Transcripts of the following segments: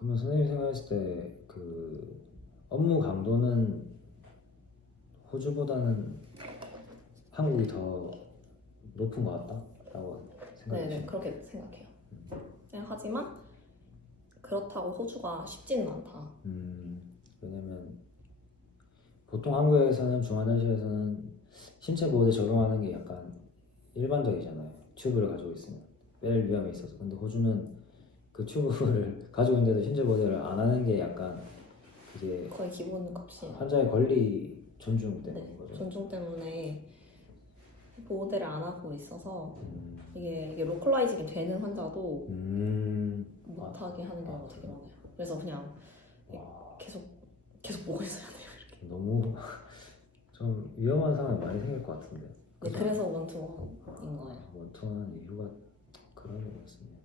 그러면 선생님 생각했을 때 그 업무 강도는 호주보다는 한국이 더 높은 것 같다라고 네네, 생각하시나요? 그렇게 생각해요. 생각하지만 그렇다고 호주가 쉽지는 않다. 왜냐면 보통 한국에서는 중화장실에서는 신체 보호대 적용하는 게 약간 일반적이잖아요. 튜브를 가지고 있으면 뺄 위험이 있어서. 근데 호주는 그 튜브를 가지고 있는데도 신체 보호대를 안 하는 게 약간 그게 거의 기본 값이. 환자의 권리 존중 때문인 네, 거죠. 존중 때문에 보호대를 안 하고 있어서 이게 로컬라이징이 되는 환자도 못하게 하는 경우가 되게 많아요. 그래서 그냥 계속 보고 있어야 돼요. 너무 좀 위험한 상황이 많이 생길 것 같은데. 네, 그래서 원투원인 거예요. 원투하는 이유가 그런 것 같습니다.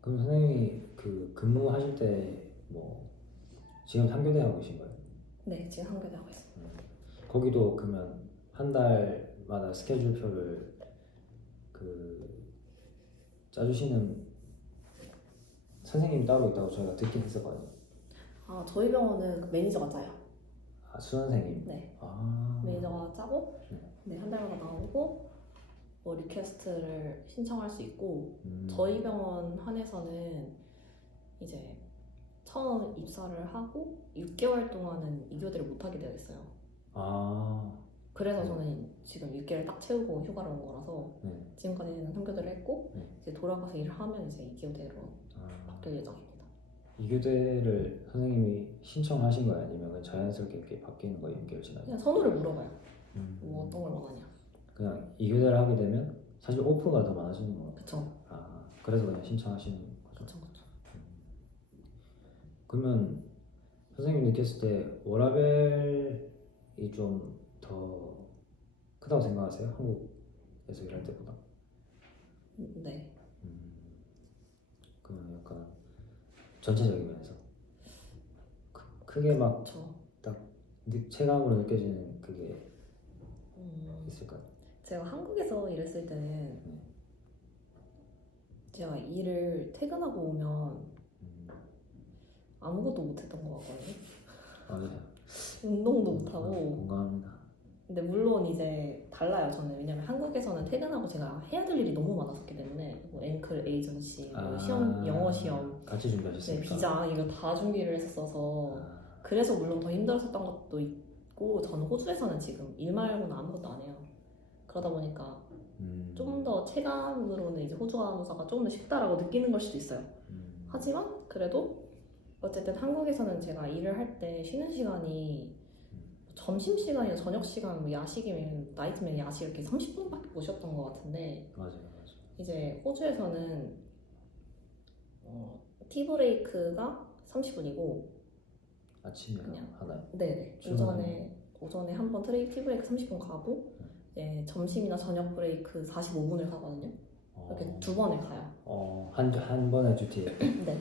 그럼 선생님이 그 근무하실 때 뭐 지금 3교대 하고 계신 거예요? 네, 지금 한교대 하고 있어요. 거기도 그러면 한 달마다 스케줄표를 그 짜주시는 선생님이 따로 있다고 저희가 듣긴 했었거든요. 아, 저희 병원은 그 매니저가 짜요. 아, 수선생님? 네. 아. 매니저가 짜고 네, 한 달마다 나오고 뭐 리퀘스트를 신청할 수 있고 저희 병원 한에서는 이제 처음 입사를 하고 6개월 동안은 2교대를 못하게 되어 있어요. 아. 그래서 저는 지금 6개월 딱 채우고 휴가를 온 거라서 지금까지는 3교대를 했고 이제 돌아가서 일을 하면 이제 2교대로 바뀔 예정입니다. 2교대를 선생님이 신청하신 거예요? 아니면 그냥 자연스럽게 이렇게 바뀌는 거예요? 6개월 지나면? 그냥 선호를 물어봐요. 뭐 어떤 걸 원하냐. 그냥 2교대를 하게 되면 사실 오프가 더 많아지는 거예요? 그쵸. 아, 그래서 그냥 신청하시는 거죠? 그쵸. 그러면 선생님이 느꼈을 때 워라밸이 좀 더 크다고 생각하세요? 한국에서 일할 때보다? 네. 그러면 약간 전체적인 면에서 크게 막 딱 체감으로 느껴지는 그게 있을까요? 제가 한국에서 일했을 때는 제가 일을 퇴근하고 오면 아무것도 못했던 것 같거든요. 맞아요. 운동도 못하고. 공감합니다. 근데 물론 이제 달라요. 저는 왜냐면 한국에서는 퇴근하고 제가 해야 될 일이 너무 많았었기 때문에 뭐 앵클 에이전시, 뭐 시험, 영어 시험, 같이 준비하셨으니까. 네, 비장 이거 다 준비를 했었어서 그래서 물론 더 힘들었었던 것도 있고 저는 호주에서는 지금 일 말고는 아무것도 안 해요. 그러다 보니까 좀 더 체감으로는 이제 호주 간호사가 조금 더 쉽다라고 느끼는 걸 수도 있어요. 하지만 그래도 어쨌든 한국에서는 제가 일을 할 때 쉬는 시간이 점심시간이나 저녁시간, 뭐 야식이면 나이트면 야식 이렇게 30분밖에 못 쉬었던 것 같은데 맞아요. 이제 호주에서는 티브레이크가 30분이고 아침에 그냥 하나요? 네네. 오전에 한 번 티브레이크 30분 가고 이제 점심이나 저녁 브레이크 45분을 가거든요. 이렇게 두 번을 가요. 한 번에 듀티에? 네.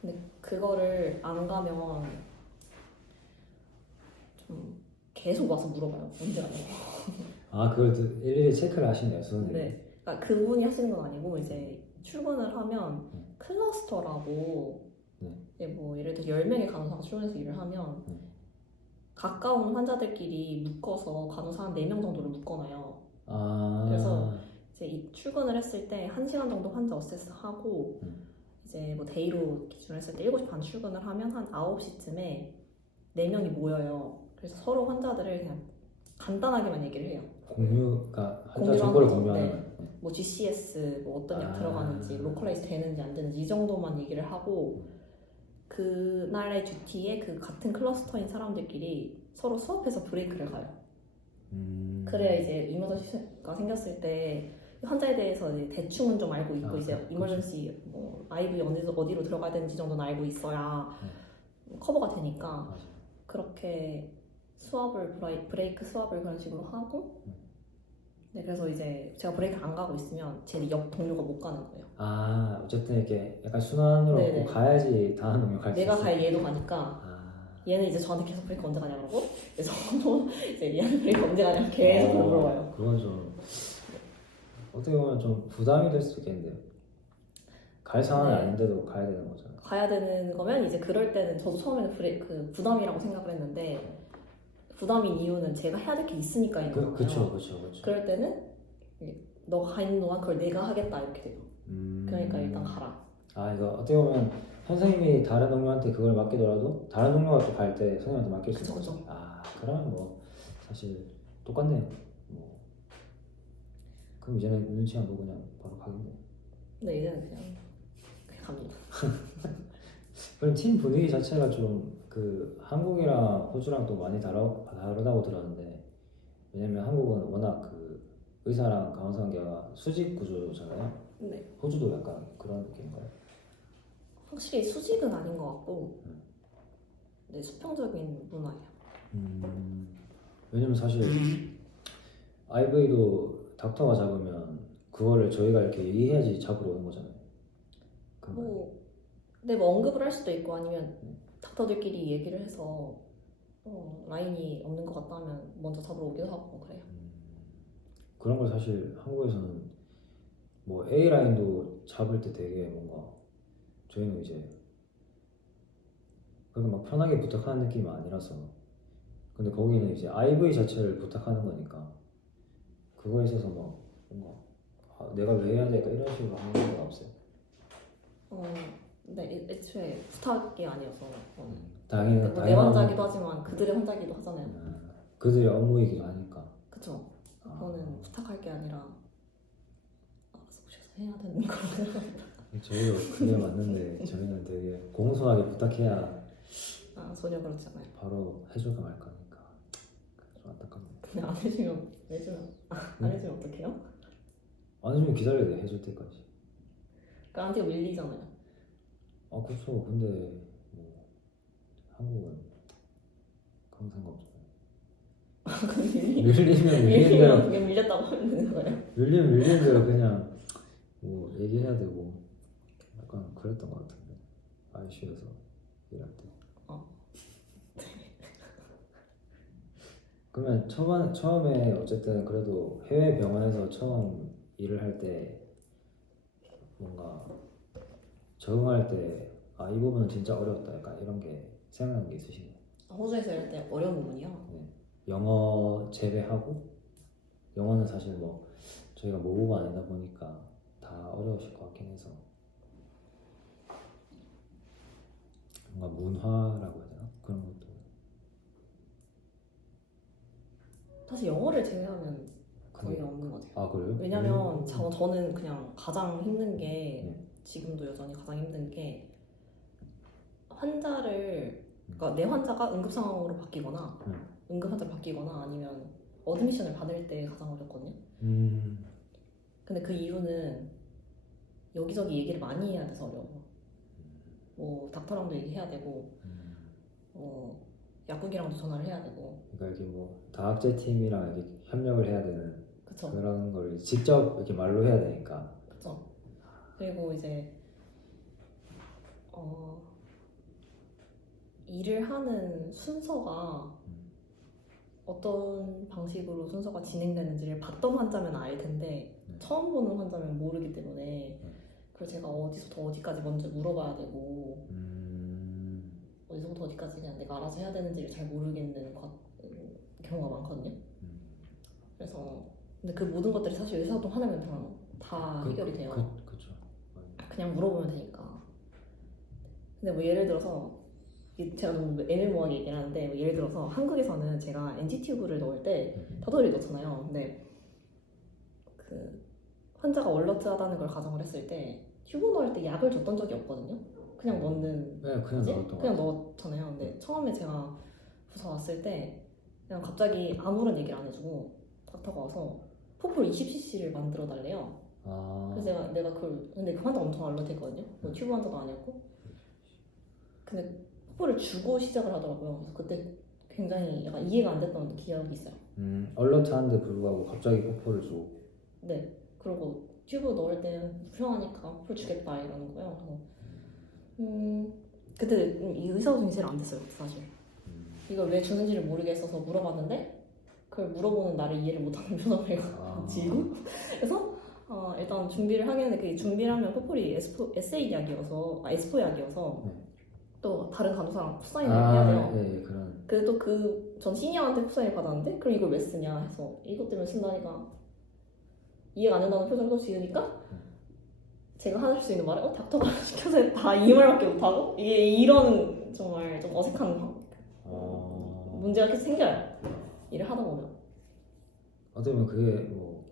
근데 그거를 안 가면 좀 계속 와서 물어봐요. 언제 가냐고. 아, 그걸 일일이 체크를 하시네요, 선생님. 네. 그러니까 그분이 하시는 건 아니고 이제 출근을 하면 클러스터라고 이제 뭐 예를 들어 10명의 간호사가 출근해서 일을 하면 가까운 환자들끼리 묶어서 간호사 한 4명 정도를 묶어놔요. 그래서 이제 출근을 했을 때 1시간 정도 환자 어세스하고 이제 뭐 데이로 기준으로 했을 때 7시 반 출근을 하면 한 9시쯤에 4명이 모여요. 그래서 서로 환자들을 그냥 간단하게만 얘기를 해요. 그러니까 환자 정보를 공유하는 거예요. 뭐 GCS, 뭐 어떤 약 들어가는지, 로컬라이즈 되는지 안 되는지 이 정도만 얘기를 하고 그날의 듀티에 그 같은 클러스터인 사람들끼리 서로 수업해서 브레이크를 가요. 그래야 이제 이머전시가 생겼을 때 환자에 대해서 이제 대충은 좀 알고 있고 이제 이머전시 뭐 IV 어디로 들어가야 되는지 정도는 알고 있어야 커버가 되니까 그렇게 브레이크 수업을 그런 식으로 하고 네, 그래서 이제 제가 브레이크를 안 가고 있으면 제 옆 동료가 못 가는 거예요. 아, 어쨌든 이렇게 약간 순환으로 꼭 가야지 다음 동료 갈수 있어요. 내가 가야 얘도 가니까 얘는 이제 저한테 계속 브레이크 언제 가냐 그러고 그래서 저도 이제 얘는 브레이크 언제 가냐 계속 물어봐요. 그건 좀 어떻게 보면 좀 부담이 될 수도 있겠는데요. 갈 상황이 아닌데도 가야 되는 거잖아요. 가야 되는 거면 이제 그럴 때는 저도 처음에는 그 부담이라고 생각을 했는데 부담인 이유는 제가 해야 될 게 있으니까인 거예요. 그쵸. 그럴 때는 너가 가 있는 동안 그걸 내가 하겠다 이렇게 돼요. 그러니까 일단 가라. 아 이거 어떻게 보면 선생님이 다른 동료한테 그걸 맡기더라도 다른 동료가 또 갈 때 선생님한테 맡길 수 있는 그쵸. 거죠. 아 그러면 뭐 사실 똑같네요. 뭐 그럼 이제는 눈치 안 보고 그냥 바로 가겠네. 근데 이제는 그냥 갑니다. 그럼 팀 분위기 자체가 좀 그 한국이랑 호주랑 또 많이 다르다고 들었는데 왜냐면 한국은 워낙 그 의사랑 간호사 관계가 수직 구조잖아요. 네. 호주도 약간 그런 느낌인가요? 확실히 수직은 아닌 것 같고 네, 수평적인 문화예요. 왜냐면 사실 IV도 닥터가 잡으면 그거를 저희가 이렇게 얘기해야지 잡으러 오는 거잖아요. 뭐 언급을 할 수도 있고 아니면 닥터들끼리 얘기를 해서 라인이 없는 것 같다 하면 먼저 잡으러 오기도 하고 그래요. 그런 걸 사실 한국에서는 뭐 A 라인도 잡을 때 되게 뭔가 저희는 이제 그렇게 막 편하게 부탁하는 느낌이 아니라서 근데 거기는 이제 IV 자체를 부탁하는 거니까 그거에 있어서 막 뭔가 내가 왜 해야 될까 이런 식으로 하는 건 없어요. 네, 애초에 부탁이 아니어서 당연히 내 환자기도 하지만 그들의 환자기도 하잖아요. 그들의 업무이기도 하니까. 그쵸. 그거는 부탁할 게 아니라 알아서 오셔서 해야 되는 거라고. 저희도 그게 맞는데 저희는 되게 공손하게 부탁해야 전혀 그렇지 않아요. 바로 해줄까 말까니까 좀 안타깝네요. 그냥 안 해주면 안 해주면 어떡해요? 안 해주면 기다려야 돼 해줄 때까지. 나한테 밀리잖아요. 그렇죠. 근데 뭐 한국은 그런 생각 없잖아요. 밀리면 그냥 밀렸다고 하면 되는 거예요. 밀리는 대로 그냥 뭐 얘기해야 되고 약간 그랬던 것 같은데 ICU에서 일할 때. 그러면 처음에 어쨌든 그래도 해외 병원에서 처음 일을 할 때 뭔가 적응할 때 이 부분은 진짜 어려웠다 약간 이런 게 생각나는 게 있으시나요? 호주에서 일할 때 어려운 부분이요? 네. 영어 제외하고 영어는 사실 뭐 저희가 모국어가 아니다 보니까 다 어려우실 것 같긴 해서 뭔가 문화라고 해야 되나? 그런 것도 사실 영어를 제외하면 거의 없는 것 같아요. 그래요? 왜냐면 저는 그냥 가장 힘든 게 지금도 여전히 가장 힘든 게 그러니까 내 환자가 응급 상황으로 바뀌거나 응급 환자로 바뀌거나 아니면 어드미션을 받을 때 가장 어렵거든요. 근데 그 이유는 여기저기 얘기를 많이 해야 돼서 어려워요. 뭐 닥터랑도 얘기해야 되고 약국이랑도 전화를 해야 되고. 그러니까 이게 뭐 다학제 팀이랑 이렇게 협력을 해야 되는 그쵸. 그런 걸 직접 이렇게 말로 해야 되니까. 그쵸. 그리고 이제 일을 하는 순서가 어떤 방식으로 순서가 진행되는지를 봤던 환자면 알 텐데 처음 보는 환자면 모르기 때문에 그걸 제가 어디서부터 어디까지 먼저 물어봐야 되고 어디서부터 어디까지 그냥 내가 알아서 해야 되는지를 잘 모르겠는 경우가 많거든요. 그래서 근데 그 모든 것들이 사실 의사소통 하나면 다 해결이 돼요. 그렇죠. 그냥 물어보면 되니까. 근데 뭐 예를 들어서 제가 너무 애매모호하게 얘기를 하는데 뭐 예를 들어서 한국에서는 제가 NG 튜브를 넣을 때 다도를 넣잖아요. 근데 그 환자가 얼러트하다는 걸 가정을 했을 때 튜브 넣을 때 약을 줬던 적이 없거든요. 그냥 넣는 그냥 넣었잖아요. 근데 처음에 제가 부서 왔을 때 그냥 갑자기 아무런 얘기를 안 해주고 닥터가 와서 포폴 20cc를 만들어 달래요. 그래서 내가 근데 그 환자 엄청 얼러트했거든요. 뭐 튜브 환자도 아니었고. 근데 포폴을 주고 시작을 하더라고요. 그래서 그때 굉장히 약간 이해가 안 됐던 기억이 있어요. 얼러트한데 불구하고 갑자기 포폴을 주고. 네. 그리고 튜브 넣을 때는 불편하니까 포폴 주겠다 이러는 거예요. 그때 이 의사소통이 제일 안 됐어요. 사실. 이걸 왜 주는지를 모르겠어서 물어봤는데 그걸 물어보는 나를 이해를 못하는 표정을 지고 그래서 일단 준비를 하겠는데 그 준비를 하면 토플이 에세이 약이어서 에스포 약이어서 네. 또 다른 간호사랑 풋사인을 해야 돼요. 네, 그런. 그래도 전 시니어한테 풋사인을 받았는데 그럼 이걸 왜 쓰냐 해서 이것 때문에 쓴다니까 이해가 안 된다는 표정을 지으니까 제가 할 수 있는 말은 닥터가 시켜서 했다 이 말밖에 못하고 이게 이런 정말 좀 어색한 문제가 계속 생겨요. 일을 하다 보면. 어떻게 보면 그게 뭐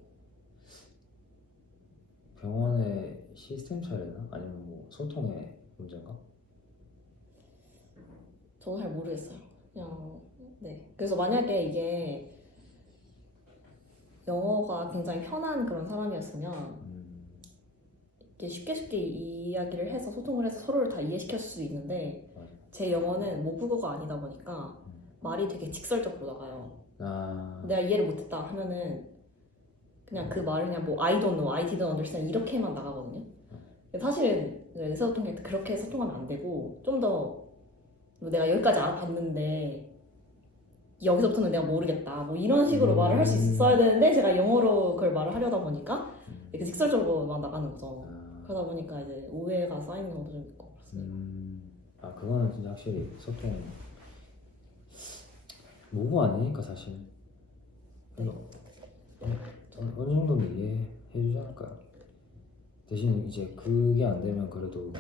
병원의 시스템 차이나 아니면 뭐 소통의 문제인가? 저도 잘 모르겠어요. 그냥 네. 그래서 만약에 이게 영어가 굉장히 편한 그런 사람이었으면 이렇게 쉽게 이야기를 해서 소통을 해서 서로를 다 이해시킬 수 있는데 맞아. 제 영어는 모국어가 아니다 보니까 말이 되게 직설적으로 나가요. 내가 이해를 못했다 하면은 그냥 그 말을 그냥 뭐 I don't know, I didn't understand 이렇게만 나가거든요. 사실은 의사소통할 때 그렇게 소통하면 안 되고 좀 더 내가 여기까지 알아봤는데 여기서부터는 내가 모르겠다 뭐 이런 식으로 말을 할 수 있어야 되는데 제가 영어로 그걸 말을 하려다 보니까 이렇게 직설적으로 막 나가는 거죠. 그러다 보니까 이제 오해가 쌓이는 경우도 좀 있고 그렇습니다. 그거는 진짜 확실히 소통 모국 아니니까 사실. 네. 어느 정도는 이해해 주지 않을까요? 대신 이제 그게 안 되면 그래도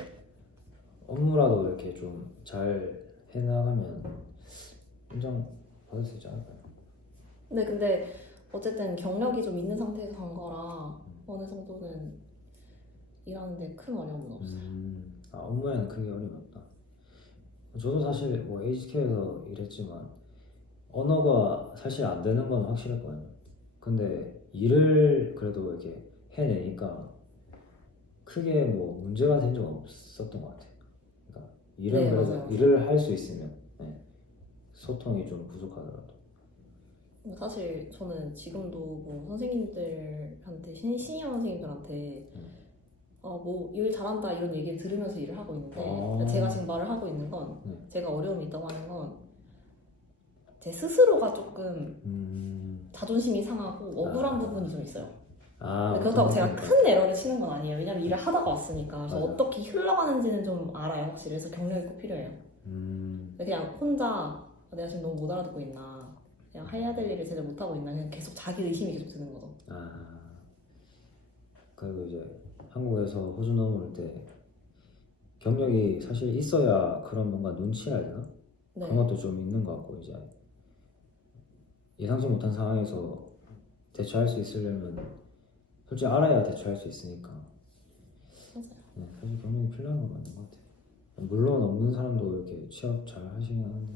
업무라도 이렇게 좀 잘 해나가면 인정받을 수 있지 않을까요? 네, 근데 어쨌든 경력이 좀 있는 상태에서 간 거라 어느 정도는 일하는데 큰 어려움은 없어요. 업무에는 크게 어려움이 없다. 저도 사실 뭐 HK에서 일했지만 언어가 사실 안 되는 건 확실했거든요. 근데 일을 그래도 이렇게 해내니까 크게 뭐 문제가 된 적은 없었던 것 같아요. 그러니까 일은 네, 그래도 맞아요. 일을 할 수 있으면 소통이 좀 부족하더라도. 사실 저는 지금도 뭐 선생님들한테 시니어 선생님들한테 뭐 일 잘한다 이런 얘기를 들으면서 일을 하고 있는데 제가 지금 말을 하고 있는 건 제가 어려움이 있다고 하는 건 제 스스로가 조금 자존심이 상하고 억울한 부분이 좀 있어요. 그렇다고 제가 큰 에러를 치는 건 아니에요. 왜냐면 일을 하다가 왔으니까. 그래서 어떻게 흘러가는지는 좀 알아요. 확실히. 그래서 경력이 꼭 필요해요. 그냥 혼자 내가 지금 너무 못 알아듣고 있나, 그냥 해야 될 일을 제대로 못하고 있나, 그냥 계속 자기 의심이 계속 드는 거죠. 그리고 이제 한국에서 호주 넘어올 때 경력이 사실 있어야 그런 뭔가 눈치를 해야 되나? 네. 그런 것도 좀 있는 것 같고 이제 예상치 못한 상황에서 대처할 수 있으려면 솔직히 알아야 대처할 수 있으니까. 맞아요. 사실 경력이 필요한 건 맞는 것 같아요. 물론 없는 사람도 이렇게 취업 잘 하시긴 하는데